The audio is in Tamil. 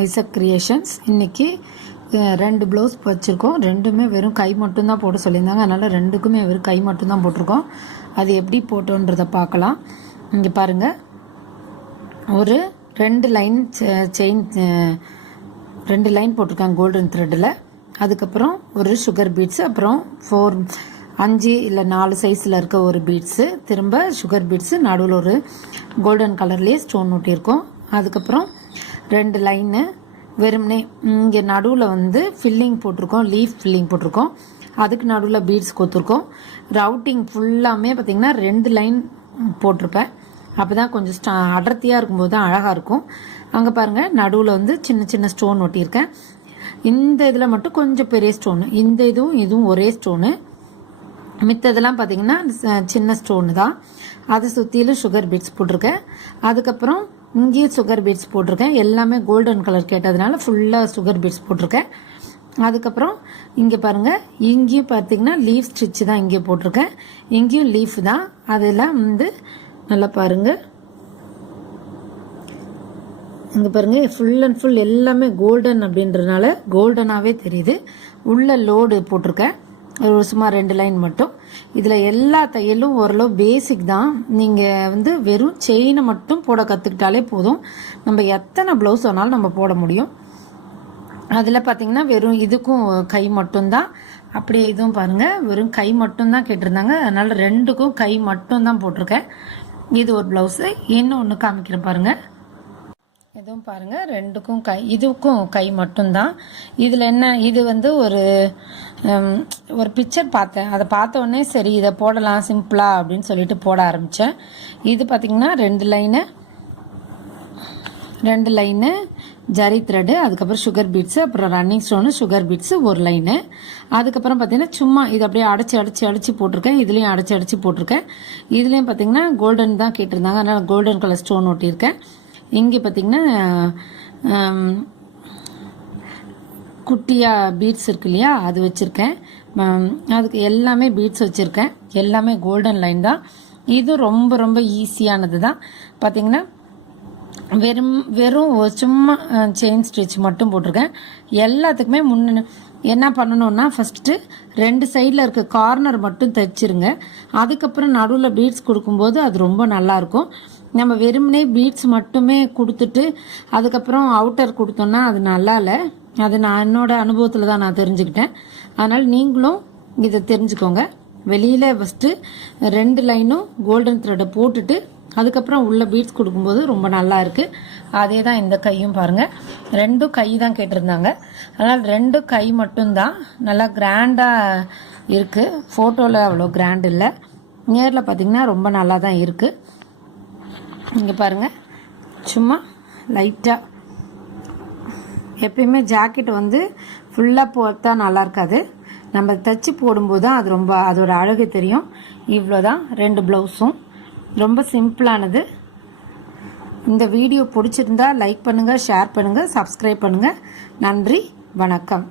Isaac creations. இன்றைக்கி 2 ப்ளவுஸ் வச்சுருக்கோம். ரெண்டுமே வெறும் கை மட்டும்தான் போட சொல்லியிருந்தாங்க. அதனால் ரெண்டுக்குமே வெறும் கை மட்டும்தான் போட்டிருக்கோம். அது எப்படி போட்டோன்றதை பார்க்கலாம். இங்கே பாருங்கள், ஒரு 2 லைன் செயின் 2 லைன் போட்டிருக்காங்க கோல்டன் த்ரெட்டில். அதுக்கப்புறம் ஒரு சுகர் பீட்ஸு, அப்புறம் 5 இல்லை 4 சைஸில் இருக்க ஒரு பீட்ஸு, திரும்ப சுகர் பீட்ஸு, நடுவில் ஒரு கோல்டன் கலர்லேயே ஸ்டோன் ஒட்டியிருக்கோம். அதுக்கப்புறம் 2 லைனு வெறும்னே இங்கே நடுவில் ஃபில்லிங் போட்டிருக்கோம், லீஃப் ஃபில்லிங் போட்டிருக்கோம். அதுக்கு நடுவில் பீட்ஸ் கொடுத்துருக்கோம். ரவுட்டிங் ஃபுல்லாமே பார்த்திங்கன்னா 2 லைன் போட்டிருப்பேன். அப்போ தான் கொஞ்சம் அடர்த்தியாக இருக்கும்போது தான் அழகாக இருக்கும். அங்கே பாருங்கள், நடுவில் சின்ன சின்ன ஸ்டோன் ஒட்டியிருக்கேன். இந்த இதில் மட்டும் கொஞ்சம் பெரிய ஸ்டோனு, இந்த இதுவும் ஒரே ஸ்டோனு. மித்ததெல்லாம் பார்த்திங்கன்னா சின்ன ஸ்டோனு தான். அதை சுற்றிலும் சுகர் பீட்ஸ் போட்டிருக்கேன். அதுக்கப்புறம் இங்கேயும் சுகர் பீட்ஸ் போட்டிருக்கேன். எல்லாமே கோல்டன் கலர் கேட்டதுனால ஃபுல்லாக சுகர் பீட்ஸ் போட்டிருக்கேன். அதுக்கப்புறம் இங்கே பாருங்கள், இங்கேயும் பார்த்திங்கன்னா லீஃப் ஸ்டிச்சு தான் இங்கே போட்டிருக்கேன். இங்கேயும் லீஃப் தான். அதெல்லாம் நல்லா பாருங்கள். இங்கே பாருங்கள், ஃபுல் அண்ட் ஃபுல் எல்லாமே கோல்டன் அப்படின்றதுனால கோல்டனாகவே தெரியுது. உள்ள லோடு போட்டிருக்கேன், ஒரு சுமார் 2 லைன் மட்டும். இதில் எல்லா தையலும் ஓரளவு பேசிக் தான். நீங்கள் வெறும் செயினை மட்டும் போட கற்றுக்கிட்டாலே போதும். நம்ம எத்தனை ப்ளவுஸ் வேணாலும் நம்ம போட முடியும். அதில் பார்த்திங்கன்னா வெறும் இதுக்கும் கை மட்டும்தான். அப்படியே இதுவும் பாருங்கள், வெறும் கை மட்டும்தான் கேட்டிருந்தாங்க. அதனால் 2க்கும் கை மட்டும்தான் போட்டிருக்கேன். இது ஒரு ப்ளவுஸு. இன்னும் ஒன்று காமிக்கிறேன் பாருங்கள். இதுவும் பாருங்கள், 2க்கும் கை, இதுக்கும் கை மட்டும்தான். இதில் என்ன, இது ஒரு பிக்சர் பார்த்தேன். அதை பார்த்த உடனே சரி இதை போடலாம் சிம்பிளாக அப்படின்னு சொல்லிட்டு போட ஆரம்பித்தேன். இது பார்த்திங்கன்னா 2 லைனு ஜரி த்ரெட்டு, அதுக்கப்புறம் சுகர் பீட்ஸு, அப்புறம் ரன்னிங் ஸ்டோனு, சுகர் பீட்ஸு, ஒரு லைனு. அதுக்கப்புறம் பார்த்திங்கன்னா சும்மா இது அப்படியே அடைச்சி போட்டிருக்கேன். இதுலேயும் அடைச்சி போட்டிருக்கேன். இதுலேயும் பார்த்திங்கன்னா கோல்டன் தான் கேட்டிருந்தாங்க, அதனால் கோல்டன் கலர் ஸ்டோன் ஒட்டியிருக்கேன். இங்கே பார்த்திங்கன்னா குட்டியாக பீட்ஸ் இருக்கு இல்லையா, அது வச்சுருக்கேன். அதுக்கு எல்லாமே பீட்ஸ் வச்சுருக்கேன். எல்லாமே கோல்டன் லைன் தான். இது ரொம்ப ரொம்ப ஈஸியானது தான். பார்த்திங்கன்னா வெறும் சும்மா செயின் ஸ்டிச் மட்டும் போட்டிருக்கேன். எல்லாத்துக்குமே என்ன பண்ணணும்னா, ஃபஸ்ட்டு 2 சைடில் இருக்க கார்னர் மட்டும் தைச்சிருங்க. அதுக்கப்புறம் நடுவில் பீட்ஸ் கொடுக்கும்போது அது ரொம்ப நல்லாயிருக்கும். நம்ம வெறுமனே பீட்ஸ் மட்டுமே கொடுத்துட்டு அதுக்கப்புறம் அவுட்டர் கொடுத்தோன்னா அது நல்லா இல்லை. அது நான் என்னோட அனுபவத்தில் தான் நான் தெரிஞ்சுக்கிட்டேன். அதனால் நீங்களும் இதை தெரிஞ்சுக்கோங்க. வெளியில் ஃபஸ்ட்டு 2 லைனும் கோல்டன் த்ரெட்டை போட்டுட்டு அதுக்கப்புறம் உள்ள பீட்ஸ் கொடுக்கும்போது ரொம்ப நல்லா இருக்குது. அதே தான் இந்த கையும் பாருங்கள், 2 கை தான் கேட்டிருந்தாங்க. அதனால் 2 கை மட்டும்தான். நல்லா கிராண்டாக இருக்குது. ஃபோட்டோவில் அவ்வளோ கிராண்ட் இல்லை, நேரில் பார்த்திங்கன்னா ரொம்ப நல்லா தான் இருக்குது. இங்கே பாருங்கள், சும்மா லைட்டாக எப்பயுமே ஜாக்கெட் ஃபுல்லாக போட்டா நல்லா இருக்காது. நம்ம தைச்சி போடும்போது தான் அது ரொம்ப அதோட அழகு தெரியும். இவ்வளோ தான் 2 ப்ளவுஸும். ரொம்ப சிம்பிளானது. இந்த வீடியோ பிடிச்சிருந்தா லைக் பண்ணுங்கள், ஷேர் பண்ணுங்கள், சப்ஸ்கிரைப் பண்ணுங்கள். நன்றி, வணக்கம்.